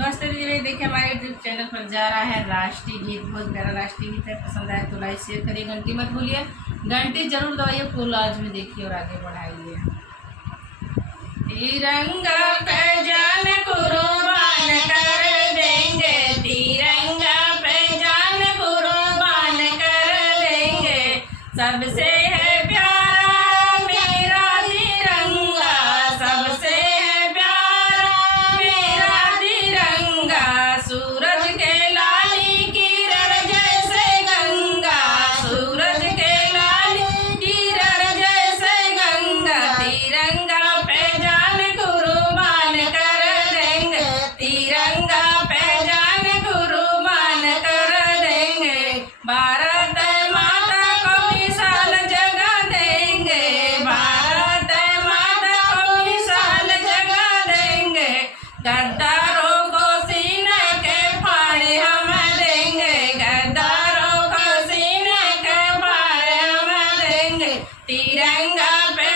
नमस्ते दीदी, देखिए हमारे यूट्यूब चैनल पर जा रहा है राष्ट्रीय गीत। बहुत प्यारा राष्ट्रीय गीत है। पसंद आए तो लाइक शेयर करिए, घंटी मत भूलिए, घंटी जरूर दबाइए, फुल आवाज में देखिए और आगे बढ़ाइए। तिरंगा पे जान कुर्बान कर देंगे, तिरंगा पे जान कुर्बान कर देंगे, सबसे है प्यारा मेरा तिरंगा, सबसे है प्यारा मेरा तिरंगा। सूरज के लाली किरण जैसे गंगा, सूरज के लाली किरण जैसे गंगा, तिरंगा पे जान कुर्बान कर देंगे, तिरंगा पे जान कुर्बान कर देंगे। भारत माता को मिसाल जगा देंगे, भारत माता को मिसाल जगा देंगे। गद्दारों को सीने के फाड़ हम देंगे, गद्दारों को सीने के फाड़ हम देंगे। तिरंगा पे